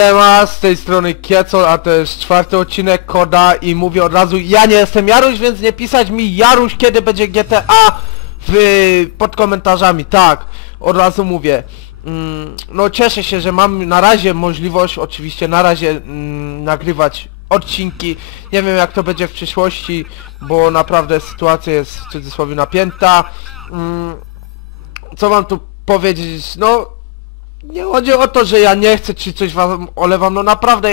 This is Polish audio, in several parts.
Siema, z tej strony Kiecol, a to jest czwarty odcinek Koda i mówię od razu, ja nie jestem Jaruś, więc nie pisać mi Jaruś, kiedy będzie GTA w, pod komentarzami, tak, od razu mówię. Mm, no cieszę się, że mam na razie możliwość, oczywiście na razie mm, nagrywać odcinki. Nie wiem jak to będzie w przyszłości, bo naprawdę sytuacja jest w cudzysłowie napięta. Mm, co mam tu powiedzieć? No nie chodzi o to, że ja nie chcę czy coś wam olewam, no naprawdę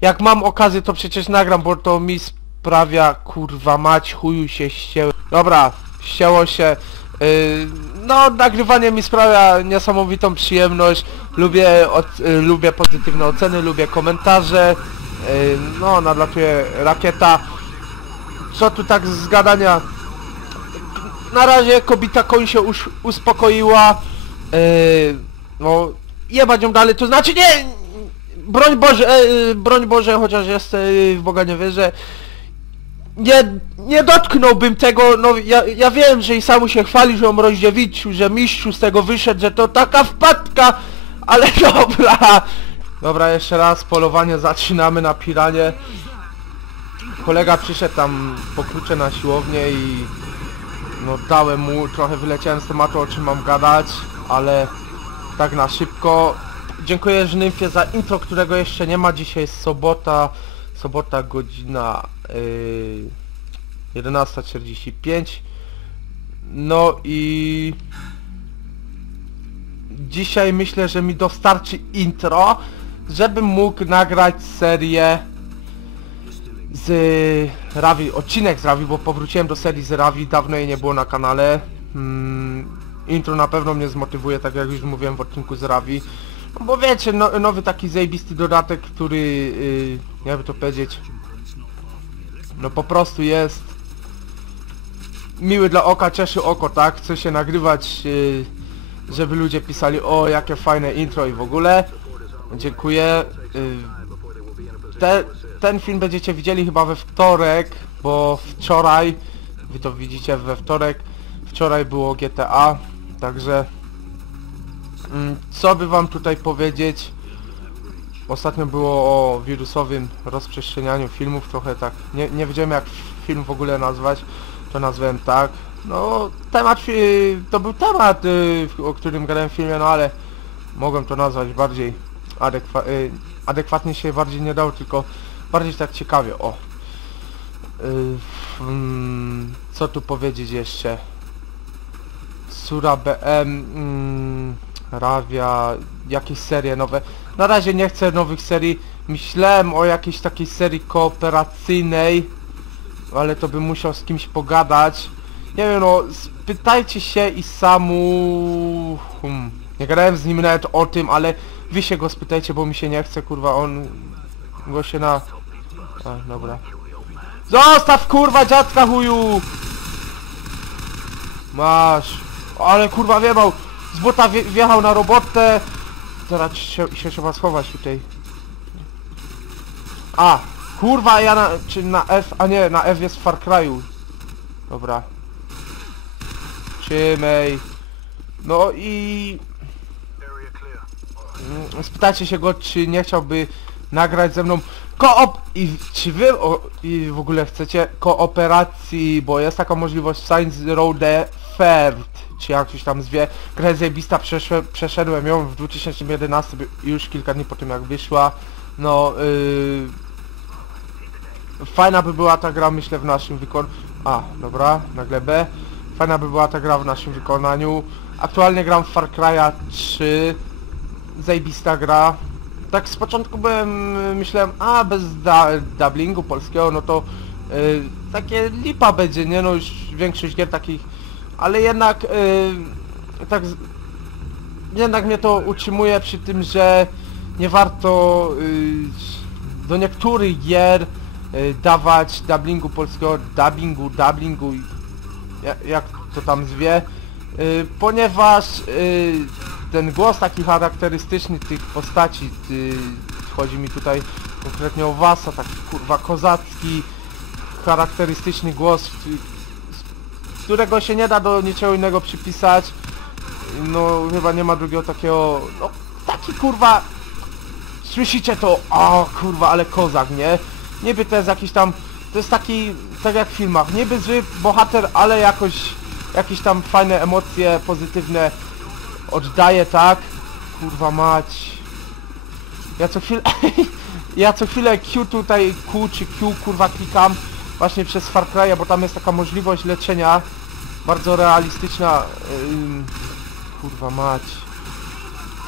jak mam okazję to przecież nagram, bo to mi sprawia kurwa mać chuju się ścięło. Dobra, ścięło się. Yy, no nagrywanie mi sprawia niesamowitą przyjemność. Lubię, od, yy, lubię pozytywne oceny, lubię komentarze. Yy, no nadlatuje rakieta. Co tu tak z gadania? Na razie kobita koń się uspokoiła. Yy, no jebać ją dalej, to znaczy nie! Broń Boże, e, broń Boże, chociaż jest e, w Boga nie wierzę. Nie, nie dotknąłbym tego, no ja, ja wiem, że i sam się chwali, że ją rozdziewiczył, że mistrzu z tego wyszedł, że to taka wpadka, ale dobra. Dobra, jeszcze raz, polowanie zaczynamy na piranie. Kolega przyszedł tam po klucze na siłownię i no dałem mu, trochę wyleciałem z tematu o czym mam gadać, ale tak na szybko. Dziękuję Żnymfie za intro, którego jeszcze nie ma. Dzisiaj jest sobota, sobota godzina yy, 11.45. No i dzisiaj myślę, że mi dostarczy intro, żebym mógł nagrać serię z Ravi, odcinek z Ravi, bo powróciłem do serii z Ravi, dawno jej nie było na kanale. Mm, intro na pewno mnie zmotywuje, tak jak już mówiłem w odcinku z Ravi. No bo wiecie, no, nowy taki zajebisty dodatek, który, yy, jakby to powiedzieć, no po prostu jest miły dla oka, cieszy oko, tak? Chce się nagrywać, yy, żeby ludzie pisali, o jakie fajne intro i w ogóle. Dziękuję. Yy, te, ten film będziecie widzieli chyba we wtorek, bo wczoraj, wy to widzicie we wtorek, wczoraj było GTA, także mm, co by wam tutaj powiedzieć? Ostatnio było o wirusowym rozprzestrzenianiu filmów, trochę tak, nie, nie wiedziałem jak film w ogóle nazwać, to nazwałem tak. No, temat, y, to był temat, y, o którym gadałem w filmie, no ale mogłem to nazwać bardziej adekwa y, adekwatnie się bardziej nie dało, tylko bardziej tak ciekawie, o. Mm, co tu powiedzieć jeszcze? Sura BM, mm, Ravia, jakieś serie nowe. Na razie nie chcę nowych serii. Myślałem o jakiejś takiej serii kooperacyjnej, ale to bym musiał z kimś pogadać. Nie wiem, no, spytajcie się i samu... Hmm, nie gadałem z nim nawet o tym, ale wy się go spytajcie, bo mi się nie chce, kurwa, on... Go się na... A, dobra. Zostaw, kurwa, dziadka chuju! Masz. Ale kurwa wjebał. Z buta wje wjechał na robotę. Zaraz się, się trzeba schować tutaj. A, kurwa ja na, czy na F, a nie, na F jest w Far Cry'u. Dobra. Trzymaj. No i... Mm, Spytacie się go, czy nie chciałby nagrać ze mną koop... I czy wy o, i w ogóle chcecie kooperacji, bo jest taka możliwość w Saints Row Third, czy jak coś tam zwie. Gra jest zajebista, przeszedłem ją w 2011, już kilka dni po tym jak wyszła. No, yy, fajna by była ta gra, myślę, w naszym wykonaniu. A, dobra, nagle B. Fajna by była ta gra w naszym wykonaniu. Aktualnie gram w Far Cry'a 3. Zajebista gra. Tak z początku byłem, myślałem, a bez da dubbingu polskiego, no to yy, takie lipa będzie, nie? No już większość gier takich, ale jednak yy, tak, jednak mnie to utrzymuje przy tym, że nie warto yy, do niektórych gier yy, dawać dubbingu polskiego, dubbingu, dubbingu, jak to tam zwie, yy, ponieważ yy, ten głos taki charakterystyczny tych postaci, yy, chodzi mi tutaj konkretnie o Wasa, taki kurwa kozacki, charakterystyczny głos, y, którego się nie da do niczego innego przypisać. No chyba nie ma drugiego takiego, no taki kurwa Słyszycie to? O kurwa, ale kozak, nie? Niby to jest jakiś tam... To jest taki... Tak jak w filmach. Niby zły bohater, ale jakoś... Jakieś tam fajne emocje pozytywne oddaje, tak? Kurwa mać. Ja co chwilę... ja co chwilę Q tutaj, Q czy Q kurwa klikam właśnie przez Far Cry'a, bo tam jest taka możliwość leczenia bardzo realistyczna. Kurwa mać.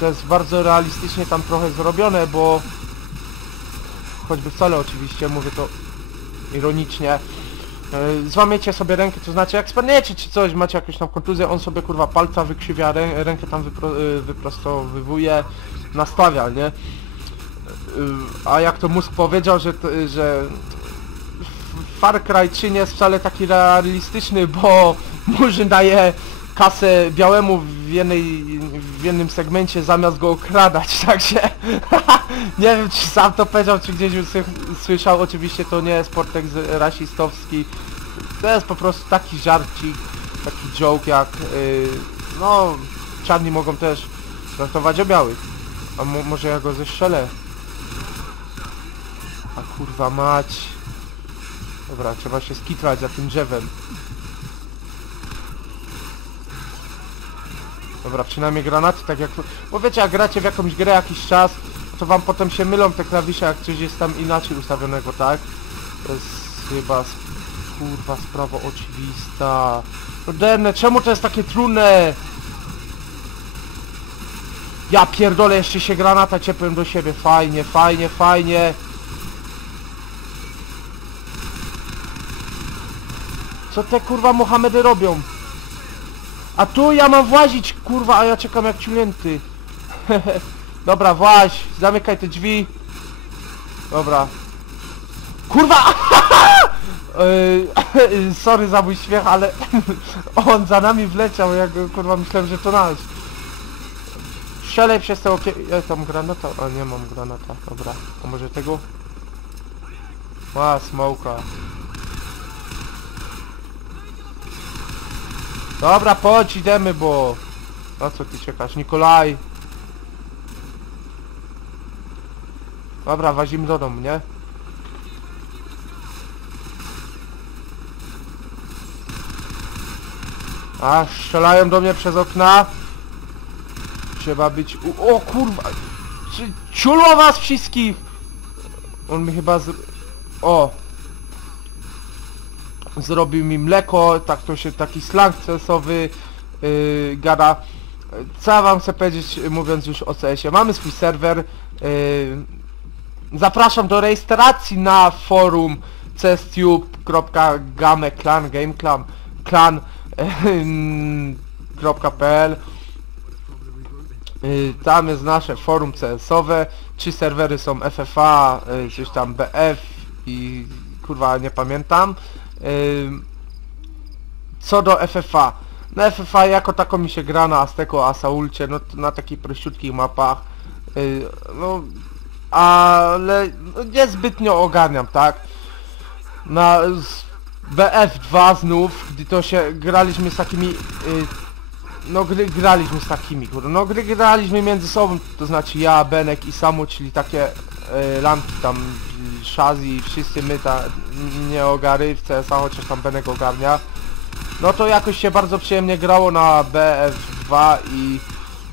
To jest bardzo realistycznie tam trochę zrobione, bo choćby wcale oczywiście, mówię to ironicznie. Yy, Złamiecie sobie rękę, to znaczy jak spadniecie czy coś, macie jakąś tam kontuzję, on sobie kurwa palca wykrzywia, rę, rękę tam wypro, yy, wyprostowywuje, nastawia, nie? Yy, A jak to mózg powiedział, że, że Far Cry 3 nie jest wcale taki realistyczny, bo Murzyn daje kasę białemu w, jednej, w jednym segmencie zamiast go okradać, także nie wiem czy sam to powiedział, czy gdzieś słyszał, oczywiście to nie jest portek rasistowski, to jest po prostu taki żarcik, taki joke jak, yy, no, czarni mogą też żartować o białych, a mo może ja go zestrzelę, a kurwa mać. Dobra, trzeba się skitrać za tym drzewem. Dobra, przynajmniej granaty, tak jak... Bo wiecie, jak gracie w jakąś grę jakiś czas, to wam potem się mylą te klawisze, jak coś jest tam inaczej ustawionego, tak? To jest chyba... Kurwa, sprawa oczywista. No denne, czemu to jest takie trudne? Ja pierdolę, jeszcze się granata ciepłem do siebie. Fajnie, fajnie, fajnie. Co te kurwa Mohamedy robią? A tu ja mam włazić, kurwa, a ja czekam jak ciulęty. Dobra, właź, zamykaj te drzwi. Dobra. Kurwa! Sorry za mój śmiech, ale on za nami wleciał, jak kurwa myślałem, że to nasz. Strzelaj przez te okie... Ja tam granata? A nie mam granata, dobra. A może tego? A, smoka. Dobra, chodź, idziemy, bo... Na co ty czekasz? Nikolaj! Dobra, wazimy do domu, nie? A, strzelają do mnie przez okna. Trzeba być... U... O kurwa! Ciulło was wszystkich! On mi chyba z... O! Zrobił mi mleko, tak to się taki slang cesowy yy, gada. Co wam chcę powiedzieć, mówiąc już o CS-ie? Mamy swój serwer. Yy, zapraszam do rejestracji na forum cstube.gameclan, gameclan, clan, .pl Y, Tam jest nasze forum CS-owe, trzy serwery są FFA, y, coś tam BF i kurwa nie pamiętam. Co do FFA, na FFA jako tako mi się gra na Azteco, Asaulcie, no na takich prościutkich mapach, y, no ale no, niezbytnio ogarniam, tak? Na z BF2 znów, gdy to się graliśmy z takimi y, no gry graliśmy z takimi, no gry graliśmy między sobą, to znaczy ja, Benek i Samu, czyli takie lampki tam, y, Shazi, wszyscy my ta, nie ogary w CSA, chociaż tam Benek ogarnia. No to jakoś się bardzo przyjemnie grało na BF2 i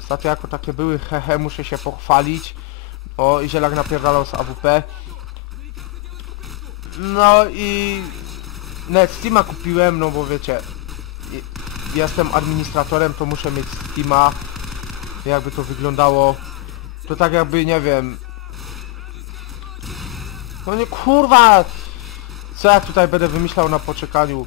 ostatnio jako takie były, hehe, muszę się pochwalić. O, i zielak napierdalał z AWP. No i... Net Steama kupiłem, no bo wiecie, jestem administratorem, to muszę mieć Steama. Jakby to wyglądało. To tak jakby, nie wiem... No nie, kurwa! Co ja tutaj będę wymyślał na poczekaniu?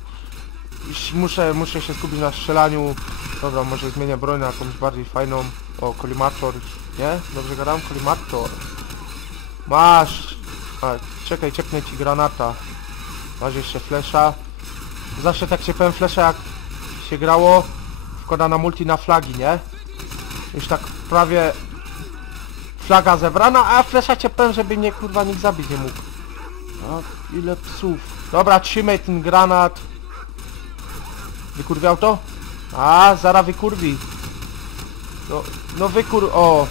Muszę, muszę się skupić na strzelaniu. Dobra, może zmienię broń na jakąś bardziej fajną. O, kolimator. Nie? Dobrze gadam? Kolimator. Masz! A, czekaj, ciepnę ci granata. Masz jeszcze flesza. Zawsze tak ciepłem flesza jak się grało. Wkłada na multi na flagi, nie? Już tak prawie flaga zebrana, a flesza ciepłem, żeby mnie kurwa nikt zabić nie mógł. A, ile psów. Dobra, trzymaj ten granat. Wykurwiał to? A, zara wykurwi. No, no wykur... O!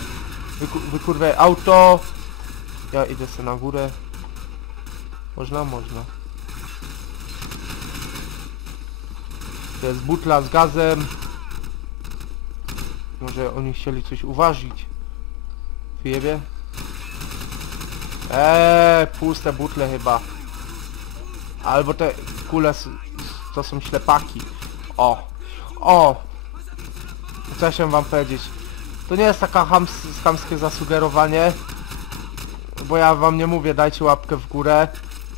Wyku, wykurwaj auto. Ja idę sobie na górę. Można? Można. To jest butla z gazem. Może oni chcieli coś uważić. Wyjebie? Eee, puste butle chyba. Albo te kule to są ślepaki. O! O! Co się wam powiedzieć? To nie jest taka hams, chamskie zasugerowanie. Bo ja wam nie mówię, dajcie łapkę w górę.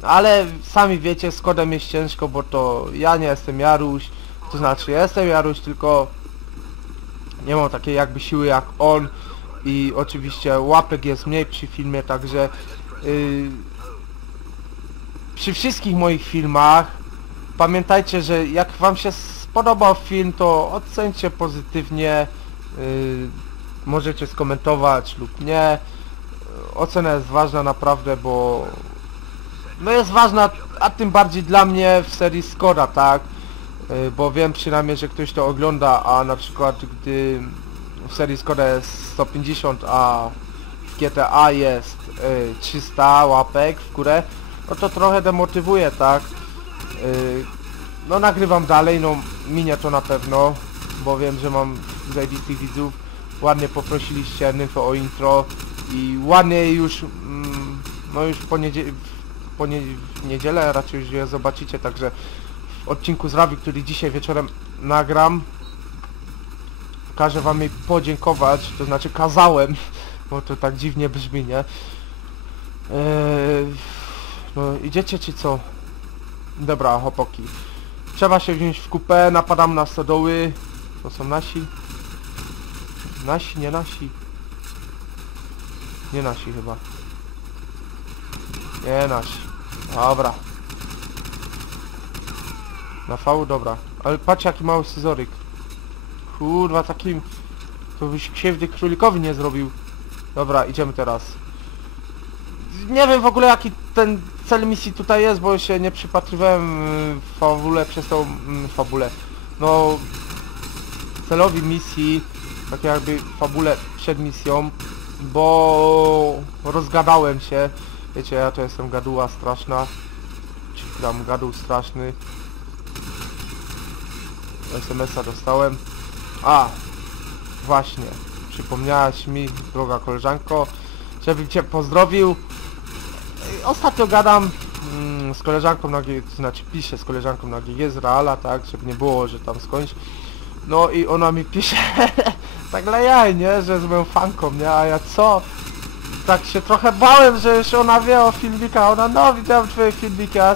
Ale sami wiecie, z kodem jest ciężko, bo to ja nie jestem Jaruś. To znaczy, jestem Jaruś, tylko nie mam takiej jakby siły jak on. I oczywiście łapek jest mniej przy filmie, także przy wszystkich moich filmach pamiętajcie, że jak wam się spodobał film, to ocencie pozytywnie. Yy, możecie skomentować lub nie. Ocena jest ważna naprawdę, bo no jest ważna, a tym bardziej dla mnie w serii Skoda, tak? Yy, Bo wiem przynajmniej, że ktoś to ogląda, a na przykład gdy w serii Skoda jest 150, a GTA jest yy, 300 łapek w górę, no to trochę demotywuje, tak? Yy, No nagrywam dalej, no minie to na pewno, bo wiem, że mam zajebistych widzów. Ładnie poprosiliście Nyfo o intro i ładnie już, mm, no już po, niedzie po nie w niedzielę raczej już je zobaczycie, także w odcinku z Rawi, który dzisiaj wieczorem nagram, każę wam jej podziękować, to znaczy kazałem, bo to tak dziwnie brzmi, nie? Eee, no idziecie czy co? Dobra, chłopaki. Trzeba się wziąć w kupę, napadam na stodoły. To są nasi? Nasi, nie nasi? Nie nasi chyba. Nie nasi. Dobra. Na V? Dobra. Ale patrz jaki mały scyzoryk. Kurwa, takim... To byś krzywdy królikowi nie zrobił. Dobra, idziemy teraz. Nie wiem w ogóle jaki ten cel misji tutaj jest, bo się nie przypatrywałem y, w fabule przez tą mm, fabulę. No celowi misji, tak jakby fabule przed misją, bo rozgadałem się. Wiecie, ja to jestem gaduła straszna. Czy tam gaduł straszny. SMS-a dostałem. A, właśnie. Przypomniałaś mi, droga koleżanko, żebym cię pozdrowił. Ostatnio gadam mm, z koleżanką na G, to znaczy piszę z koleżanką na GG z Reala, tak, żeby nie było, że tam skądś. No i ona mi pisze tak dla jaj, nie, że z moją fanką, nie, a ja co? Tak się trochę bałem, że już ona wie o filmikach, ona no widziałem twoje filmiki, a ja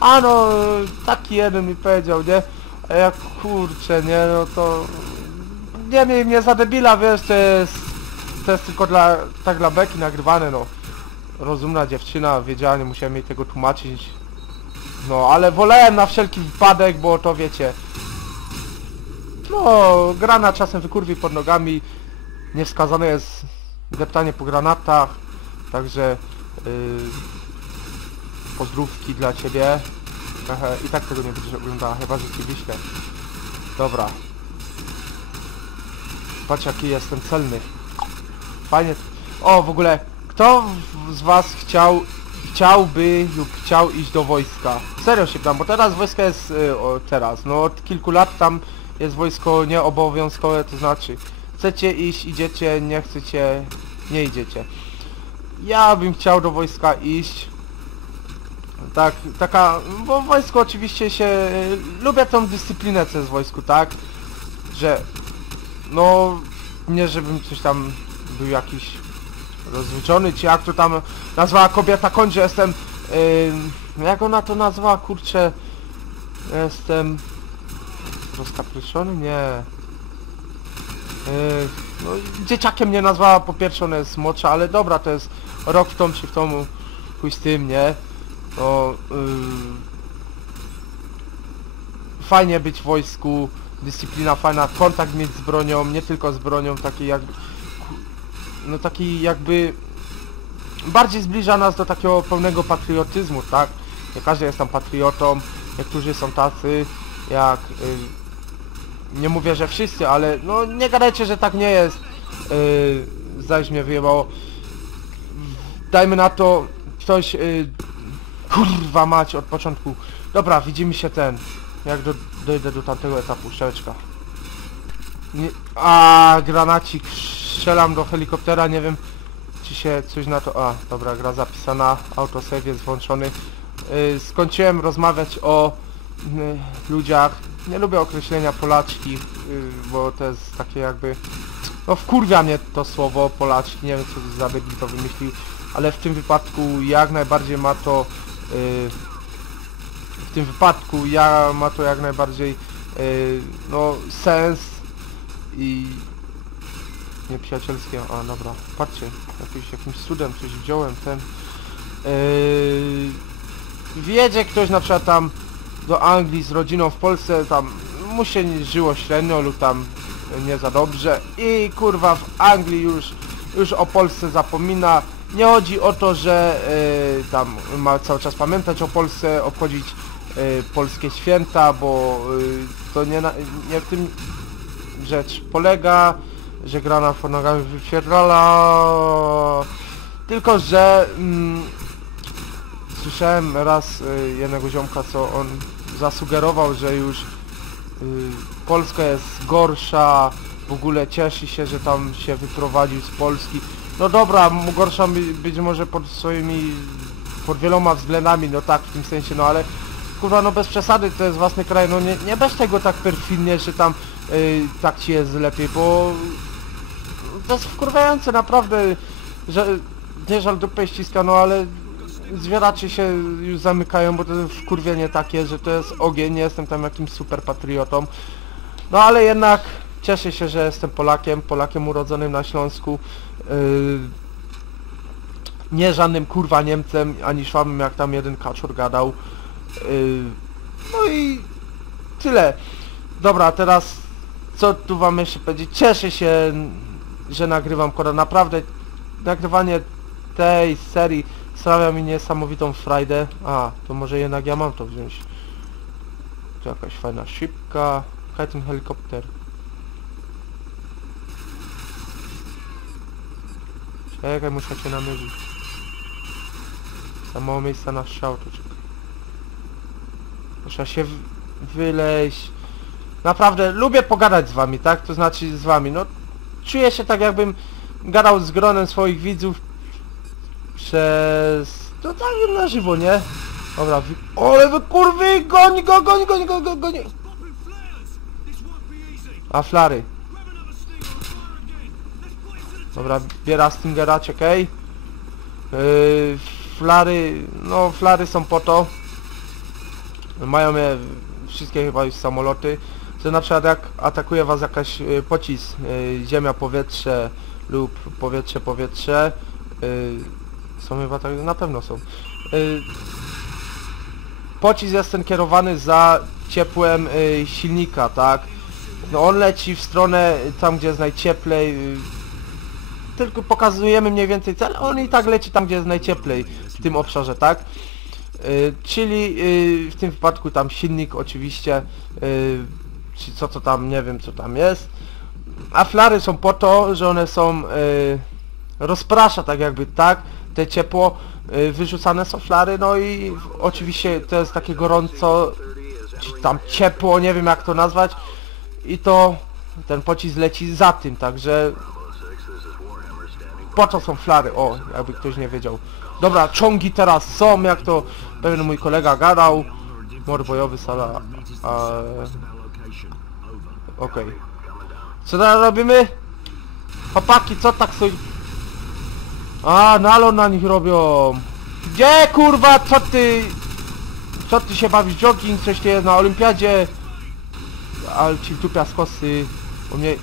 a no taki jeden mi powiedział, nie? A ja kurczę, nie, no to nie miej mnie za debila, wiesz, to jest, to jest tylko dla, tak dla beki nagrywane, no rozumna dziewczyna, wiedziała, nie musiałem jej tego tłumaczyć. No, ale wolałem na wszelki wypadek, bo to wiecie. No, grana czasem wykurwi pod nogami. Niewskazane jest deptanie po granatach. Także yy, pozdrówki dla ciebie. Trochę i tak tego nie będziesz oglądała, chyba że ci wyślę. Dobra. Patrz jaki jestem celny. Fajnie. O, w ogóle, kto z was chciał, chciałby lub chciał iść do wojska? Serio się pytam, bo teraz wojsko jest, y, o, teraz, no od kilku lat tam jest wojsko nieobowiązkowe, to znaczy chcecie iść, idziecie, nie chcecie, nie idziecie. Ja bym chciał do wojska iść. Tak, taka, bo w wojsku oczywiście się, lubię tą dyscyplinę, co jest w wojsku, tak? Że, no, nie żebym coś tam był jakiś rozwyczony, czy jak to tam nazwała kobieta koń, że jestem, yy, jak ona to nazwała, kurczę, jestem rozkapryszony? Nie. Yy, no, dzieciakiem mnie nazwała, po pierwsze ona jest młodsza, ale dobra, to jest rok w tą czy w tą, chuj z tym, nie? No, yy, fajnie być w wojsku, dyscyplina fajna, kontakt mieć z bronią, nie tylko z bronią, takiej jak no taki jakby bardziej zbliża nas do takiego pełnego patriotyzmu, tak? Nie każdy jest tam patriotą, niektórzy są tacy, jak y, nie mówię, że wszyscy, ale no nie gadajcie, że tak nie jest. Yy, zaś mnie wyjebało. dajmy na to, ktoś, y, kurwa mać od początku. Dobra, widzimy się ten, jak do, dojdę do tamtego etapu, szczeleczka. Nie, a granacik, strzelam do helikoptera, nie wiem, czy się coś na to... A, dobra, gra zapisana, autosave jest włączony. Yy, skończyłem rozmawiać o yy, ludziach. Nie lubię określenia Polaczki, yy, bo to jest takie jakby... No wkurwia mnie to słowo Polaczki, nie wiem co za to wymyślił, ale w tym wypadku jak najbardziej ma to... Yy, tym wypadku. Ja ma to jak najbardziej yy, no sens i nieprzyjacielskie, a dobra, patrzcie, jakimś, jakimś cudem coś wziąłem, ten yy, wiedzie ktoś na przykład tam do Anglii z rodziną w Polsce, tam mu się żyło średnio lub tam nie za dobrze i kurwa w Anglii już, już o Polsce zapomina, nie chodzi o to, że yy, tam ma cały czas pamiętać o Polsce, obchodzić polskie święta, bo yy, to nie, na, nie w tym rzecz polega, że gra na fonogramie wypierdala. Tylko, że mm, słyszałem raz y, jednego ziomka, co on zasugerował, że już y, Polska jest gorsza, w ogóle cieszy się, że tam się wyprowadził z Polski. No dobra, gorsza by- być może pod swoimi, pod wieloma względami, no tak, w tym sensie, no ale kurwa, no bez przesady, to jest własny kraj, no nie, nie weź tego tak perfidnie, że tam y, tak ci jest lepiej, bo to jest wkurwiające naprawdę, że nie żal dupę ściska, no ale zwieracze się już zamykają, bo to jest wkurwienie takie, że to jest ogień, nie jestem tam jakimś super patriotą. No ale jednak cieszę się, że jestem Polakiem, Polakiem urodzonym na Śląsku. Yy, nie żadnym kurwa Niemcem, ani Szwabem jak tam jeden kaczor gadał. Yy, no i tyle. Dobra, teraz co tu wam jeszcze powiedzieć? Cieszę się, że nagrywam koda. Naprawdę nagrywanie tej serii sprawia mi niesamowitą frajdę. A, to może jednak ja mam to wziąć. Tu jakaś fajna szybka. Kaj ten helikopter. Czekaj, muszę cię namierzyć. Za mało miejsca na strzał, to czekaj. Muszę się w- wyleźć. Naprawdę, lubię pogadać z wami, tak? To znaczy z wami, no... Czuję się tak jakbym gadał z gronem swoich widzów przez... No tak na żywo, nie? Dobra, wy... Ole wy kurwy! Goń go, goń, goń, goń, goń, goń! A flary. Dobra, biera Stingera, czekaj. Yy, flary, no flary są po to. Mają je wszystkie chyba już samoloty, że na przykład jak atakuje was jakaś y, pocisk, y, ziemia, powietrze lub powietrze, powietrze, y, są chyba tak, na pewno są. Y, pocisk jest ten kierowany za ciepłem y, silnika, tak? No on leci w stronę tam, gdzie jest najcieplej, y, tylko pokazujemy mniej więcej cel, on i tak leci tam, gdzie jest najcieplej w tym obszarze, tak? Y, czyli y, w tym wypadku tam silnik oczywiście, czy co to tam, nie wiem co tam jest. A flary są po to, że one są, y, rozprasza tak jakby, tak? Te ciepło, wyrzucane są flary, no i oczywiście to jest takie gorąco, czy tam ciepło, nie wiem jak to nazwać. I to ten pocisk leci za tym, także po to są flary, o, jakby ktoś nie wiedział. Dobra, ciągi teraz są, jak to pewien mój kolega gadał. Mor bojowy sala, a... Okej. Co teraz robimy? Chłopaki, co tak sobie... A, nalot na nich robią. Gdzie kurwa, co ty... Co ty się bawisz jogging, coś ty jest na olimpiadzie? Ale ci dupia z kosy. U mnie...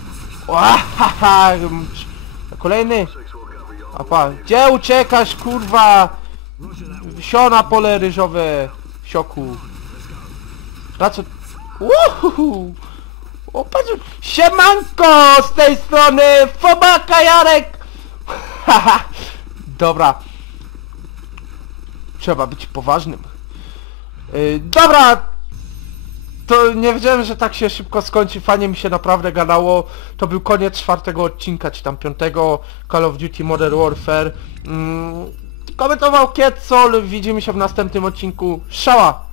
O, ha, ha, Kolejny? A gdzie uciekasz kurwa? Wsiona pole ryżowe, sioku. Na co? Uhuhu. O, patrz, siemanko z tej strony, Fobaka Jarek! Haha, dobra. Trzeba być poważnym. Yy, dobra, to nie wiedziałem, że tak się szybko skończy, fajnie mi się naprawdę gadało. To był koniec czwartego odcinka, czy tam piątego Call of Duty Modern Warfare. Mm, Komentował Kiecol, widzimy się w następnym odcinku. Szała!